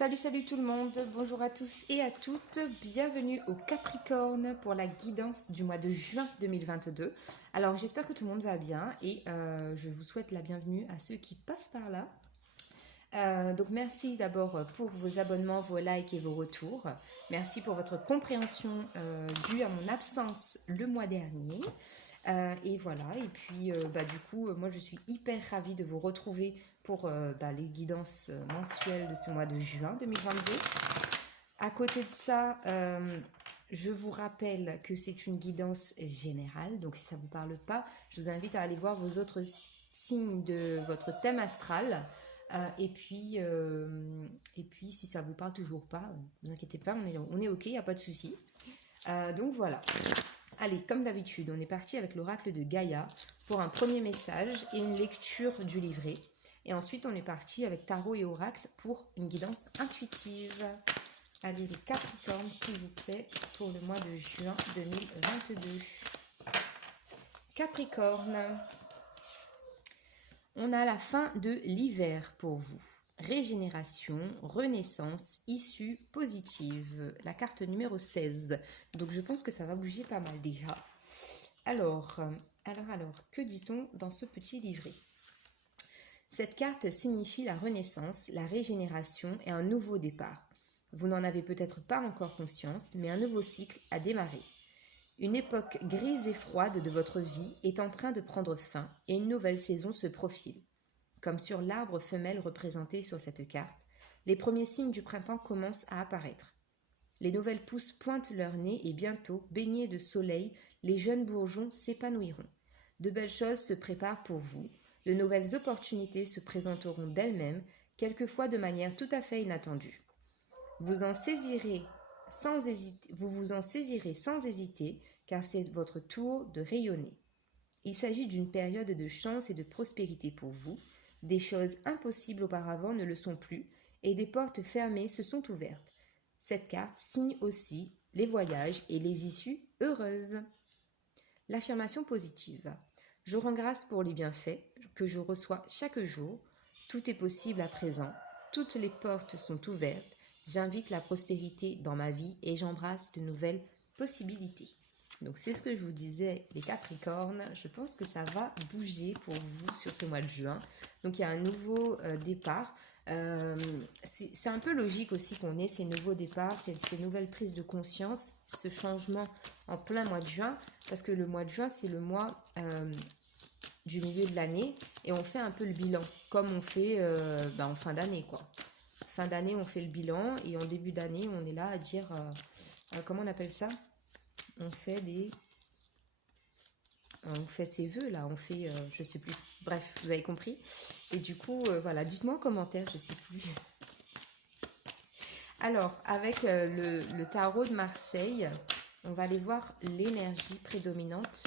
Salut tout le monde, bonjour à tous et à toutes, bienvenue au Capricorne pour la guidance du mois de juin 2022. Alors j'espère que tout le monde va bien et je vous souhaite la bienvenue à ceux qui passent par là. Donc merci d'abord pour vos abonnements, vos likes et vos retours. Merci pour votre compréhension due à mon absence le mois dernier. Et voilà, et puis du coup, moi je suis hyper ravie de vous retrouver pour les guidances mensuelles de ce mois de juin 2022. À côté de ça, je vous rappelle que c'est une guidance générale, donc si ça ne vous parle pas, je vous invite à aller voir vos autres signes de votre thème astral. Et puis, si ça ne vous parle toujours pas, ne vous inquiétez pas, on est OK, il n'y a pas de souci. Donc voilà. Allez, comme d'habitude, on est parti avec l'oracle de Gaïa pour un premier message et une lecture du livret. Et ensuite, on est parti avec tarot et oracle pour une guidance intuitive. Allez, les Capricornes, s'il vous plaît, pour le mois de juin 2022. Capricorne, on a la fin de l'hiver pour vous. Régénération, renaissance, issue positive. La carte numéro 16. Donc je pense que ça va bouger pas mal déjà. Alors, que dit-on dans ce petit livret? Cette carte signifie la renaissance, la régénération et un nouveau départ. Vous n'en avez peut-être pas encore conscience, mais un nouveau cycle a démarré. Une époque grise et froide de votre vie est en train de prendre fin et une nouvelle saison se profile. Comme sur l'arbre femelle représenté sur cette carte, les premiers signes du printemps commencent à apparaître. Les nouvelles pousses pointent leur nez et bientôt, baignés de soleil, les jeunes bourgeons s'épanouiront. De belles choses se préparent pour vous. De nouvelles opportunités se présenteront d'elles-mêmes, quelquefois de manière tout à fait inattendue. Vous vous en saisirez sans hésiter, car c'est votre tour de rayonner. Il s'agit d'une période de chance et de prospérité pour vous. Des choses impossibles auparavant ne le sont plus, et des portes fermées se sont ouvertes. Cette carte signe aussi les voyages et les issues heureuses. L'affirmation positive. Je rends grâce pour les bienfaits que je reçois chaque jour. Tout est possible à présent. Toutes les portes sont ouvertes. J'invite la prospérité dans ma vie et j'embrasse de nouvelles possibilités. Donc c'est ce que je vous disais, les Capricornes. Je pense que ça va bouger pour vous sur ce mois de juin. Donc il y a un nouveau départ. C'est un peu logique aussi qu'on ait ces nouveaux départs, ces nouvelles prises de conscience, ce changement en plein mois de juin, parce que le mois de juin, c'est le mois du milieu de l'année, et on fait un peu le bilan, comme on fait en fin d'année, quoi. Fin d'année, on fait le bilan, et en début d'année, on est là à dire, comment on appelle ça? On fait ses vœux là, on fait, je sais plus, bref, vous avez compris. Et du coup, voilà, dites-moi en commentaire, je sais plus. Alors, avec le tarot de Marseille, on va aller voir l'énergie prédominante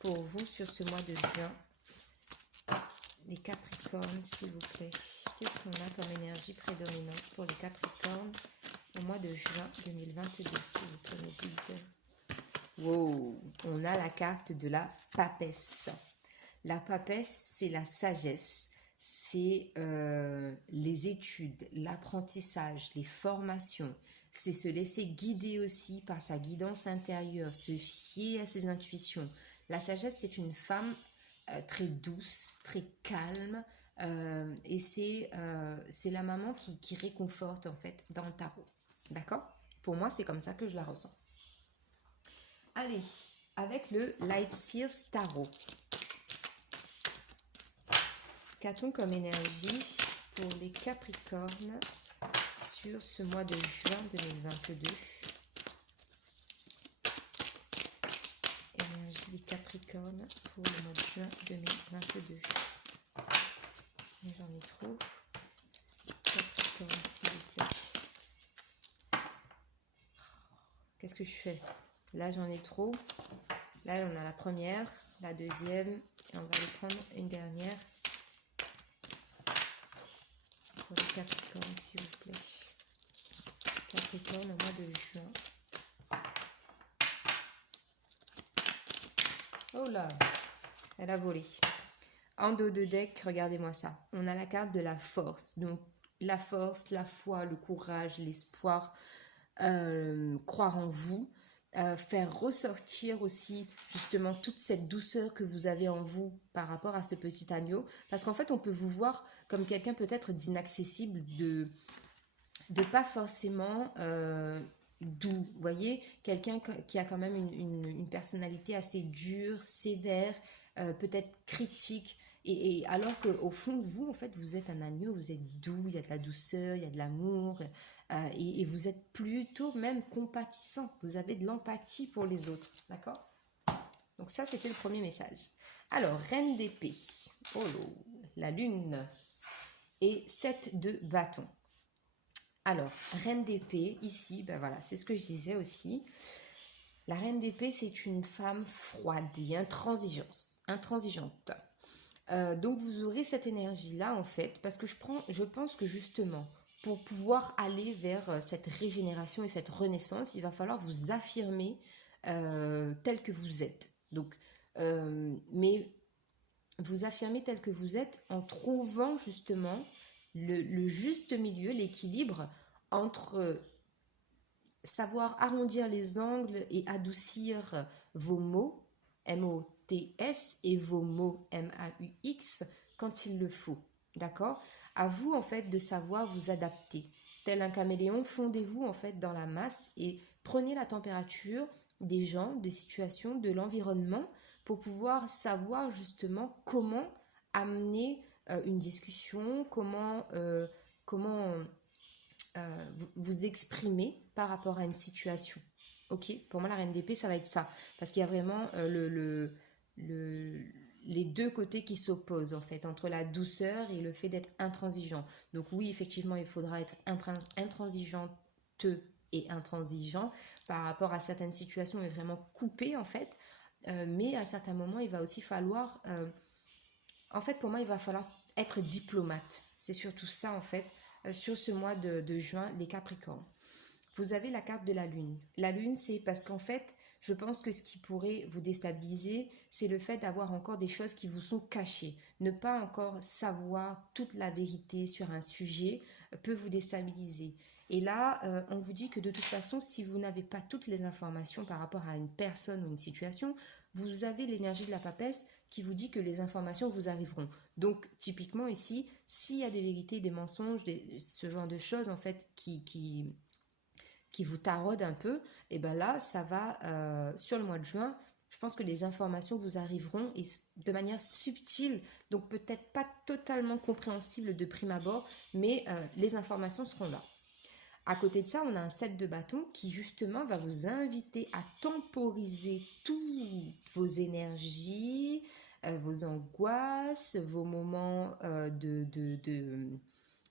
pour vous sur ce mois de juin. Les Capricornes, s'il vous plaît. Qu'est-ce qu'on a comme énergie prédominante pour les Capricornes au mois de juin 2022, s'il vous plaît, mes guides. Wow, on a la carte de la papesse. La papesse, c'est la sagesse, c'est les études, l'apprentissage, les formations. C'est se laisser guider aussi par sa guidance intérieure, se fier à ses intuitions. La sagesse, c'est une femme très douce, très calme, et c'est la maman qui réconforte en fait dans le tarot. D'accord? Pour moi, c'est comme ça que je la ressens. Allez, avec le Light Seers Tarot. Qu'a-t-on comme énergie pour les Capricornes sur ce mois de juin 2022? Énergie des Capricornes pour le mois de juin 2022. J'en ai trop. Capricorne, s'il vous plaît. Qu'est-ce que je fais? Là, j'en ai trop. Là, on a la première, la deuxième, et on va aller prendre une dernière. Pour les Capricornes, s'il vous plaît. Capricorne au mois de juin. Oh là, elle a volé. En dos de deck, regardez-moi ça. On a la carte de la force. Donc, la force, la foi, le courage, l'espoir, croire en vous, faire ressortir aussi justement toute cette douceur que vous avez en vous par rapport à ce petit agneau. Parce qu'en fait, on peut vous voir comme quelqu'un peut-être d'inaccessible, de pas forcément doux. Vous voyez, quelqu'un qui a quand même une personnalité assez dure, sévère, peut-être critique. Et alors qu'au fond de vous, en fait, vous êtes un agneau, vous êtes doux, il y a de la douceur, il y a de l'amour, et vous êtes plutôt même compatissant. Vous avez de l'empathie pour les autres, d'accord? Donc ça, c'était le premier message. Alors, reine d'épée, oh là, la lune, et 7 de bâton. Alors, reine d'épée, ici, ben voilà, c'est ce que je disais aussi. La reine d'épée, c'est une femme froide et intransigeante. Donc vous aurez cette énergie-là en fait, parce que je pense que justement, pour pouvoir aller vers cette régénération et cette renaissance, il va falloir vous affirmer tel que vous êtes. Donc, mais vous affirmer tel que vous êtes en trouvant justement le juste milieu, l'équilibre entre savoir arrondir les angles et adoucir vos mots, M-O-T-S, et vos mots, M-A-U-X, quand il le faut. D'accord? À vous, en fait, de savoir vous adapter. Tel un caméléon, fondez-vous, en fait, dans la masse et prenez la température des gens, des situations, de l'environnement pour pouvoir savoir justement comment amener une discussion, comment vous exprimer par rapport à une situation. Ok, pour moi la reine d'épée ça va être ça, parce qu'il y a vraiment les deux côtés qui s'opposent en fait, entre la douceur et le fait d'être intransigeant. Donc oui, effectivement, il faudra être intransigeante et intransigeant par rapport à certaines situations et vraiment couper en fait. Mais à certains moments, il va aussi falloir, en fait, pour moi, il va falloir être diplomate. C'est surtout ça en fait, sur ce mois de juin, les Capricornes. Vous avez la carte de la Lune. La Lune, c'est parce qu'en fait, je pense que ce qui pourrait vous déstabiliser, c'est le fait d'avoir encore des choses qui vous sont cachées. Ne pas encore savoir toute la vérité sur un sujet peut vous déstabiliser. Et là, on vous dit que de toute façon, si vous n'avez pas toutes les informations par rapport à une personne ou une situation, vous avez l'énergie de la papesse qui vous dit que les informations vous arriveront. Donc, typiquement ici, s'il y a des vérités, des mensonges, ce genre de choses en fait qui vous taraude un peu, et ben là, ça va, sur le mois de juin, je pense que les informations vous arriveront et de manière subtile, donc peut-être pas totalement compréhensible de prime abord, mais les informations seront là. À côté de ça, on a un 7 de bâton qui justement va vous inviter à temporiser toutes vos énergies, vos angoisses, vos moments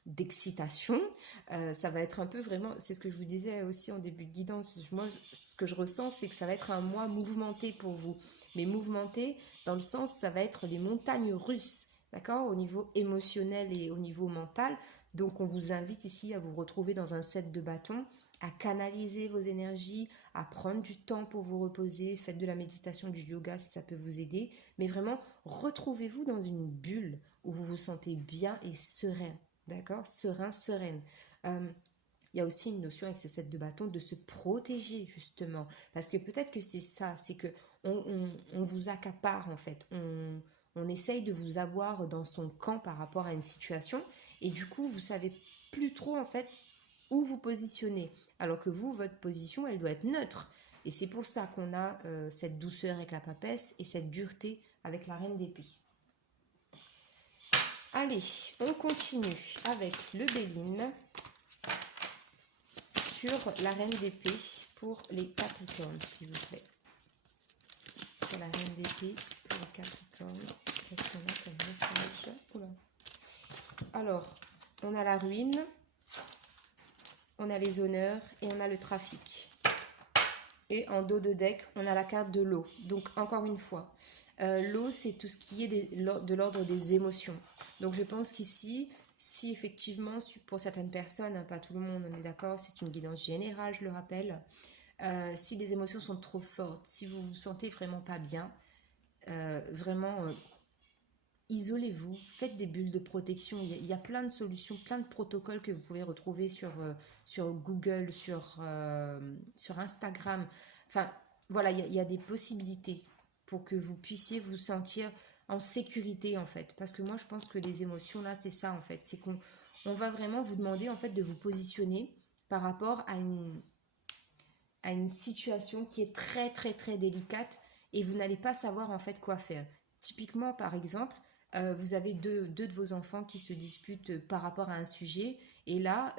d'excitation. Ça va être un peu vraiment, c'est ce que je vous disais aussi en début de guidance, moi ce que je ressens c'est que ça va être un mois mouvementé pour vous, mais mouvementé dans le sens ça va être les montagnes russes, d'accord, au niveau émotionnel et au niveau mental. Donc on vous invite ici à vous retrouver dans un set de bâtons, à canaliser vos énergies, à prendre du temps pour vous reposer, faites de la méditation, du yoga si ça peut vous aider, mais vraiment retrouvez-vous dans une bulle où vous vous sentez bien et serein. D'accord? Serein, sereine. Il y a aussi une notion avec ce set de bâtons de se protéger justement. Parce que peut-être que c'est ça, c'est que on vous accapare en fait. On essaye de vous avoir dans son camp par rapport à une situation. Et du coup, vous savez plus trop en fait où vous positionner. Alors que vous, votre position, elle doit être neutre. Et c'est pour ça qu'on a cette douceur avec la papesse et cette dureté avec la reine d'épée. Allez, on continue avec le Béline sur la reine d'épée pour les Capricornes, s'il vous plaît. Sur la reine d'épée pour les Capricornes, qu'est-ce qu'on a comme message? Oula. Alors, on a la ruine, on a les honneurs et on a le trafic. Et en dos de deck, on a la carte de l'eau. Donc, encore une fois, l'eau, c'est tout ce qui est de l'ordre des émotions. Donc, je pense qu'ici, si effectivement, pour certaines personnes, hein, pas tout le monde, on est d'accord, c'est une guidance générale, je le rappelle, si les émotions sont trop fortes, si vous vous sentez vraiment pas bien, vraiment, isolez-vous, faites des bulles de protection. Il y a plein de solutions, plein de protocoles que vous pouvez retrouver sur Google, sur Instagram. Enfin, voilà, il y a des possibilités pour que vous puissiez vous sentir en sécurité, en fait. Parce que moi, je pense que les émotions, là, c'est ça, en fait. C'est qu'on va vraiment vous demander, en fait, de vous positionner par rapport à une situation qui est très, très, très délicate et vous n'allez pas savoir, en fait, quoi faire. Typiquement, par exemple, vous avez deux de vos enfants qui se disputent par rapport à un sujet et là,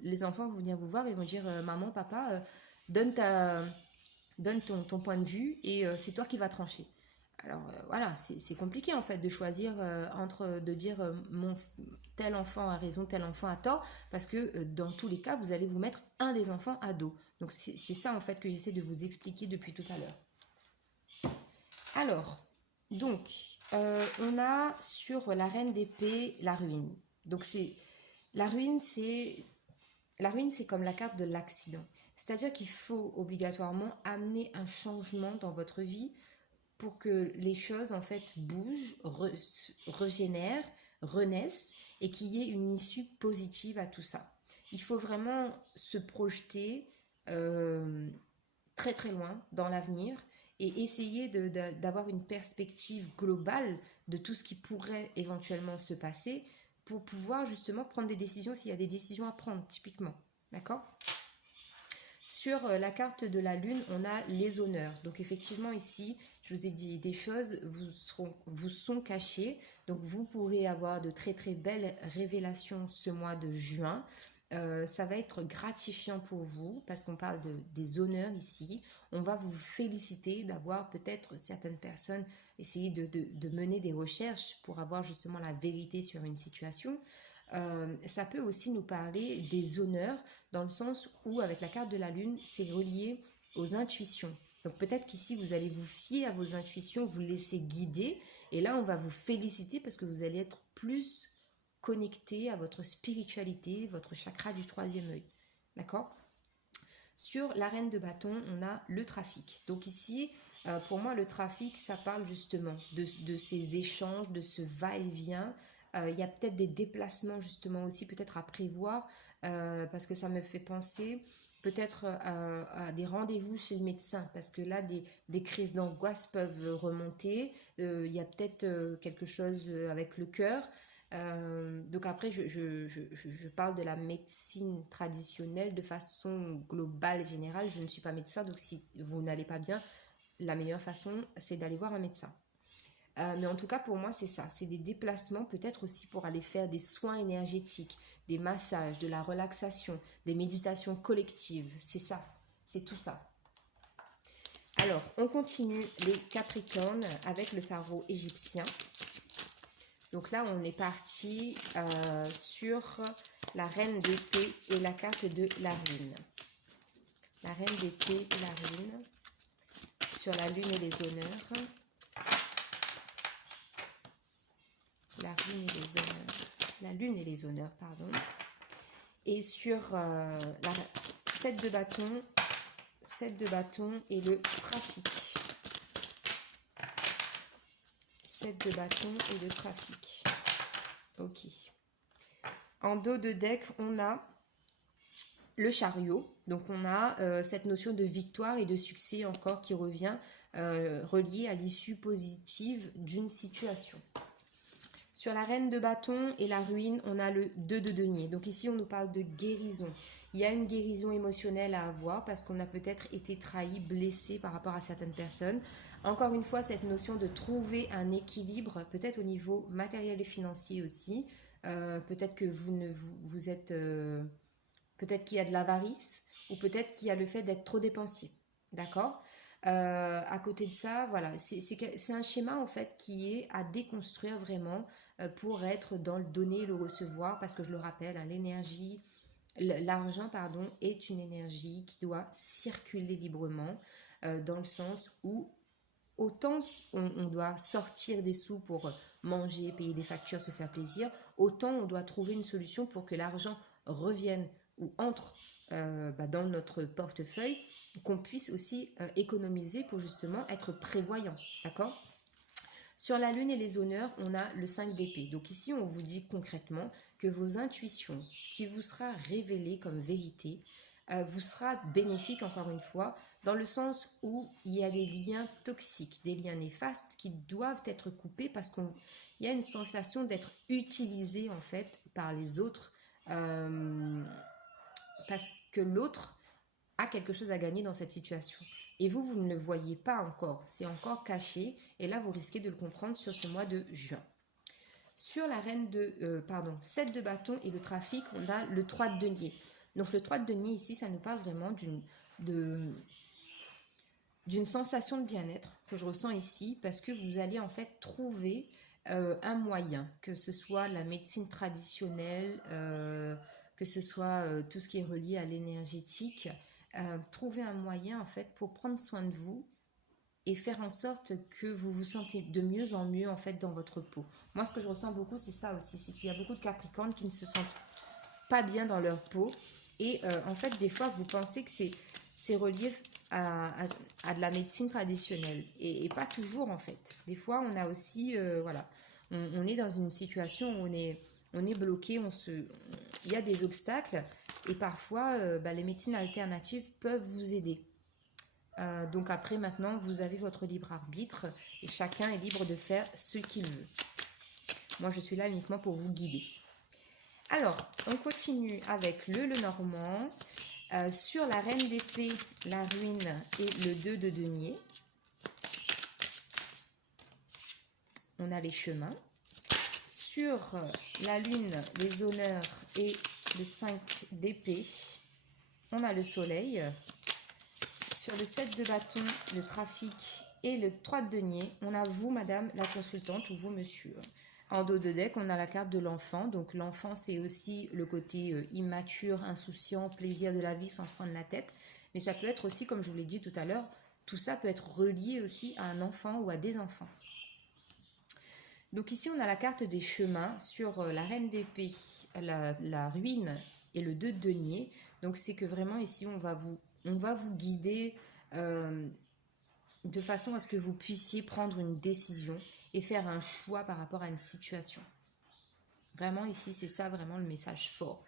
les enfants vont venir vous voir et vont dire maman, papa, donne, ta, donne ton point de vue et c'est toi qui vas trancher. Alors voilà, c'est compliqué en fait de choisir entre de dire tel enfant a raison, tel enfant a tort, parce que dans tous les cas, vous allez vous mettre un des enfants à dos. Donc c'est ça en fait que j'essaie de vous expliquer depuis tout à l'heure. Alors, donc, on a sur la reine d'épée la ruine. Donc la ruine, c'est la ruine, c'est comme la carte de l'accident. C'est-à-dire qu'il faut obligatoirement amener un changement dans votre vie pour que les choses en fait bougent, régénèrent, renaissent et qu'il y ait une issue positive à tout ça. Il faut vraiment se projeter euh, très très loin dans l'avenir et essayer d'avoir une perspective globale de tout ce qui pourrait éventuellement se passer pour pouvoir justement prendre des décisions s'il y a des décisions à prendre typiquement. D'accord? Sur la carte de la lune, on a les honneurs. Donc effectivement ici, je vous ai dit des choses vous sont cachées. Donc vous pourrez avoir de très très belles révélations ce mois de juin. Ça va être gratifiant pour vous parce qu'on parle des honneurs ici. On va vous féliciter d'avoir peut-être certaines personnes essayé de mener des recherches pour avoir justement la vérité sur une situation. Ça peut aussi nous parler des honneurs dans le sens où avec la carte de la lune, c'est relié aux intuitions. Donc peut-être qu'ici, vous allez vous fier à vos intuitions, vous laisser guider. Et là, on va vous féliciter parce que vous allez être plus connecté à votre spiritualité, votre chakra du troisième œil. D'accord? Sur la reine de bâton, on a le trafic. Donc ici, pour moi, le trafic, ça parle justement de ces échanges, de ce va-et-vient. Il y a peut-être des déplacements justement aussi, peut-être à prévoir, parce que ça me fait penser peut-être à des rendez-vous chez le médecin, parce que là, des crises d'angoisse peuvent remonter. Il y a peut-être quelque chose avec le cœur. Donc après, je parle de la médecine traditionnelle de façon globale et générale. Je ne suis pas médecin, donc si vous n'allez pas bien, la meilleure façon, c'est d'aller voir un médecin. Mais en tout cas, pour moi, c'est ça. C'est des déplacements, peut-être aussi pour aller faire des soins énergétiques, des massages, de la relaxation, des méditations collectives. C'est ça. C'est tout ça. Alors, on continue les Capricornes avec le tarot égyptien. Donc là, on est parti sur la reine d'épée et la carte de la lune. La reine d'épée et la lune. Sur la lune et les honneurs. La lune et les honneurs. La lune et les honneurs, pardon. Et sur la 7 de bâton. 7 de bâton et le trafic. 7 de bâton et le trafic. Ok. En dos de deck, on a le chariot. Donc on a cette notion de victoire et de succès encore qui revient reliée à l'issue positive d'une situation. Sur la reine de bâton et la ruine, on a le 2 de denier. Donc ici, on nous parle de guérison. Il y a une guérison émotionnelle à avoir parce qu'on a peut-être été trahi, blessé par rapport à certaines personnes. Encore une fois, cette notion de trouver un équilibre, peut-être au niveau matériel et financier aussi. Peut-être que vous êtes... peut-être qu'il y a de l'avarice ou peut-être qu'il y a le fait d'être trop dépensier. D'accord? À côté de ça, voilà, c'est un schéma en fait qui est à déconstruire vraiment pour être dans le donner et le recevoir parce que je le rappelle, hein, l'argent pardon, est une énergie qui doit circuler librement dans le sens où autant on doit sortir des sous pour manger, payer des factures, se faire plaisir, autant on doit trouver une solution pour que l'argent revienne ou entre dans notre portefeuille, qu'on puisse aussi économiser pour justement être prévoyant, d'accord? Sur la lune et les honneurs, on a le 5 d'épée. Donc ici, on vous dit concrètement que vos intuitions, ce qui vous sera révélé comme vérité, vous sera bénéfique, encore une fois, dans le sens où il y a des liens toxiques, des liens néfastes qui doivent être coupés parce qu'il y a une sensation d'être utilisé, en fait, par les autres, parce que l'autre a quelque chose à gagner dans cette situation. Et vous, vous ne le voyez pas encore. C'est encore caché. Et là, vous risquez de le comprendre sur ce mois de juin. Sur la reine de... 7 de bâton et le trafic, on a le 3 de denier. Donc, le 3 de denier, ici, ça nous parle vraiment d'une sensation de bien-être que je ressens ici. Parce que vous allez, en fait, trouver un moyen. Que ce soit la médecine traditionnelle, que ce soit tout ce qui est relié à l'énergétique. Trouver un moyen en fait pour prendre soin de vous et faire en sorte que vous vous sentez de mieux en mieux en fait dans votre peau. Moi, ce que je ressens beaucoup, c'est ça aussi, c'est qu'il y a beaucoup de Capricornes qui ne se sentent pas bien dans leur peau et en fait, des fois, vous pensez que c'est relié à de la médecine traditionnelle et pas toujours en fait. Des fois, on a aussi, voilà, on est dans une situation où on est bloqué, il y a des obstacles et parfois les médecines alternatives peuvent vous aider. Donc après maintenant vous avez votre libre arbitre et chacun est libre de faire ce qu'il veut. Moi je suis là uniquement pour vous guider. Alors on continue avec le Normand. Sur la reine d'épée, la ruine et le 2 de denier. On a les chemins. Sur la lune, les honneurs et le 5 d'épée, on a le soleil. Sur le 7 de bâton, le trafic et le 3 de denier, on a vous, madame, la consultante, ou vous, monsieur. En dos de deck, on a la carte de l'enfant. Donc l'enfant, c'est aussi le côté immature, insouciant, plaisir de la vie sans se prendre la tête. Mais ça peut être aussi, comme je vous l'ai dit tout à l'heure, tout ça peut être relié aussi à un enfant ou à des enfants. Donc ici, on a la carte des chemins sur la reine d'épée, la ruine et le 2 de denier. Donc c'est que vraiment ici, on va vous guider de façon à ce que vous puissiez prendre une décision et faire un choix par rapport à une situation. Vraiment ici, c'est ça vraiment le message fort.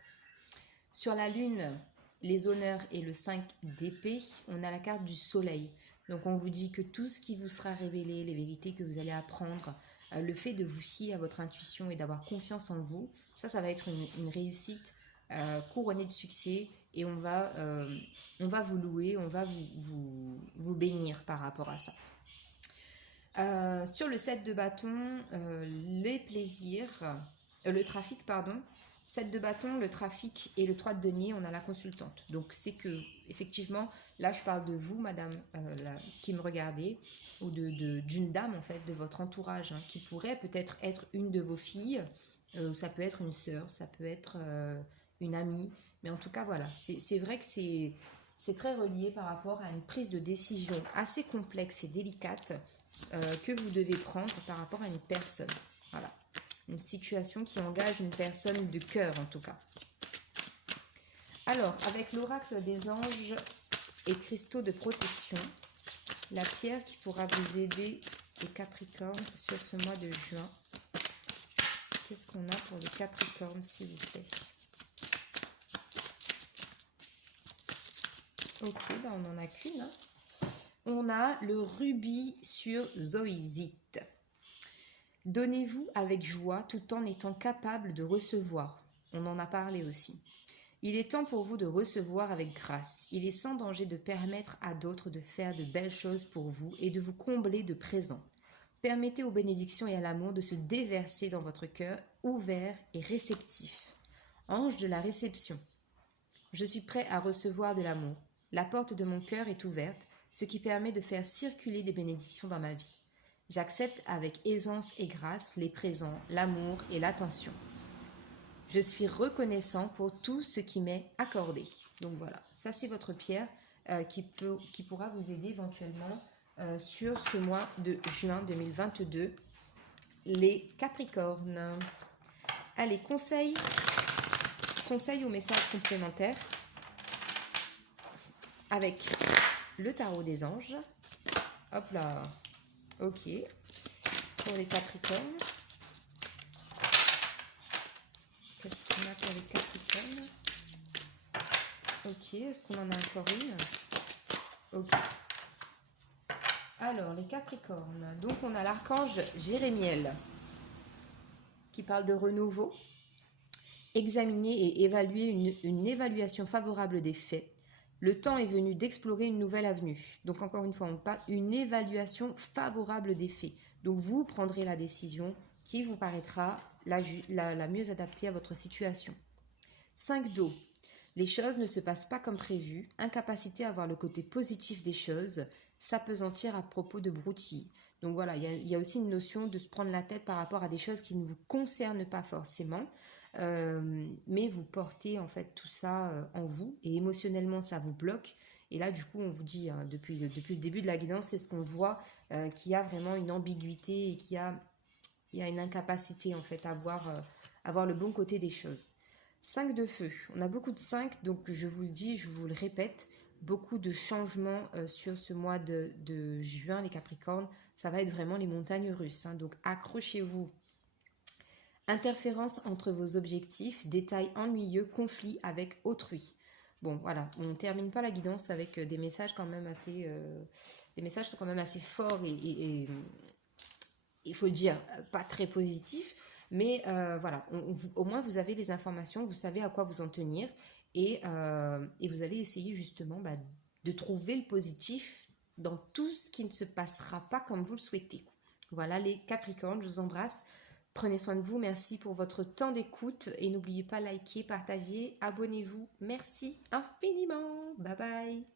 Sur la lune, les honneurs et le 5 d'épée, on a la carte du soleil. Donc on vous dit que tout ce qui vous sera révélé, les vérités que vous allez apprendre, le fait de vous fier à votre intuition et d'avoir confiance en vous, ça va être une réussite couronnée de succès et on va vous louer, on va vous bénir par rapport à ça. Sur le 7 de bâton, les plaisirs, le trafic, pardon, 7 de bâton, le trafic et le 3 de denier, on a la consultante. Donc c'est que, effectivement, là je parle de vous, madame, qui me regardez, ou d'une dame en fait, de votre entourage, hein, qui pourrait peut-être être une de vos filles, ça peut être une sœur, ça peut être une amie, mais en tout cas voilà, c'est vrai que c'est très relié par rapport à une prise de décision assez complexe et délicate que vous devez prendre par rapport à une personne. Voilà, une situation qui engage une personne de cœur en tout cas. Alors, avec l'oracle des anges et cristaux de protection, la pierre qui pourra vous aider les Capricornes sur ce mois de juin. Qu'est-ce qu'on a pour les Capricornes, s'il vous plaît? Ok, on n'en a qu'une. Hein. On a le rubis sur zoïsite. Donnez-vous avec joie tout en étant capable de recevoir. On en a parlé aussi. Il est temps pour vous de recevoir avec grâce. Il est sans danger de permettre à d'autres de faire de belles choses pour vous et de vous combler de présents. Permettez aux bénédictions et à l'amour de se déverser dans votre cœur ouvert et réceptif. Ange de la réception. Je suis prêt à recevoir de l'amour. La porte de mon cœur est ouverte, ce qui permet de faire circuler des bénédictions dans ma vie. J'accepte avec aisance et grâce les présents, l'amour et l'attention. Je suis reconnaissant pour tout ce qui m'est accordé. Donc voilà, ça c'est votre pierre qui pourra vous aider éventuellement sur ce mois de juin 2022. Les Capricornes. Allez, conseil ou message complémentaire avec le tarot des anges. Hop là, ok. pour les Capricornes. Qu'est-ce qu'on a pour les Capricornes? Ok, est-ce qu'on en a encore une? Ok. Alors, les Capricornes. Donc, on a l'archange Jérémiel qui parle de renouveau. Examiner et évaluer une évaluation favorable des faits. Le temps est venu d'explorer une nouvelle avenue. Donc, encore une fois, on parle d'une évaluation favorable des faits. Donc, vous prendrez la décision qui vous paraîtra la mieux adaptée à votre situation. 5 d'eau. Les choses ne se passent pas comme prévu. Incapacité à voir le côté positif des choses. S'apesantir à propos de broutilles. Donc voilà, il y a aussi une notion de se prendre la tête par rapport à des choses qui ne vous concernent pas forcément. Mais vous portez en fait tout ça en vous et émotionnellement ça vous bloque. Et là du coup on vous dit depuis le début de la guidance, c'est ce qu'on voit qu'il y a vraiment une ambiguïté et qu'il y a une incapacité en fait à voir le bon côté des choses. 5 de feu, on a beaucoup de 5, donc je vous le dis, je vous le répète, beaucoup de changements sur ce mois de juin les Capricornes, ça va être vraiment les montagnes russes, donc accrochez-vous. Interférence entre vos objectifs, détails ennuyeux, conflits avec autrui. Bon, voilà, on ne termine pas la guidance avec des messages quand même assez... les messages sont quand même assez forts et il faut le dire, pas très positifs. Mais voilà, au moins vous avez les informations, vous savez à quoi vous en tenir. Et vous allez essayer justement de trouver le positif dans tout ce qui ne se passera pas comme vous le souhaitez. Voilà les Capricornes, je vous embrasse. Prenez soin de vous, merci pour votre temps d'écoute et n'oubliez pas liker, partager, abonnez-vous. Merci infiniment. Bye bye.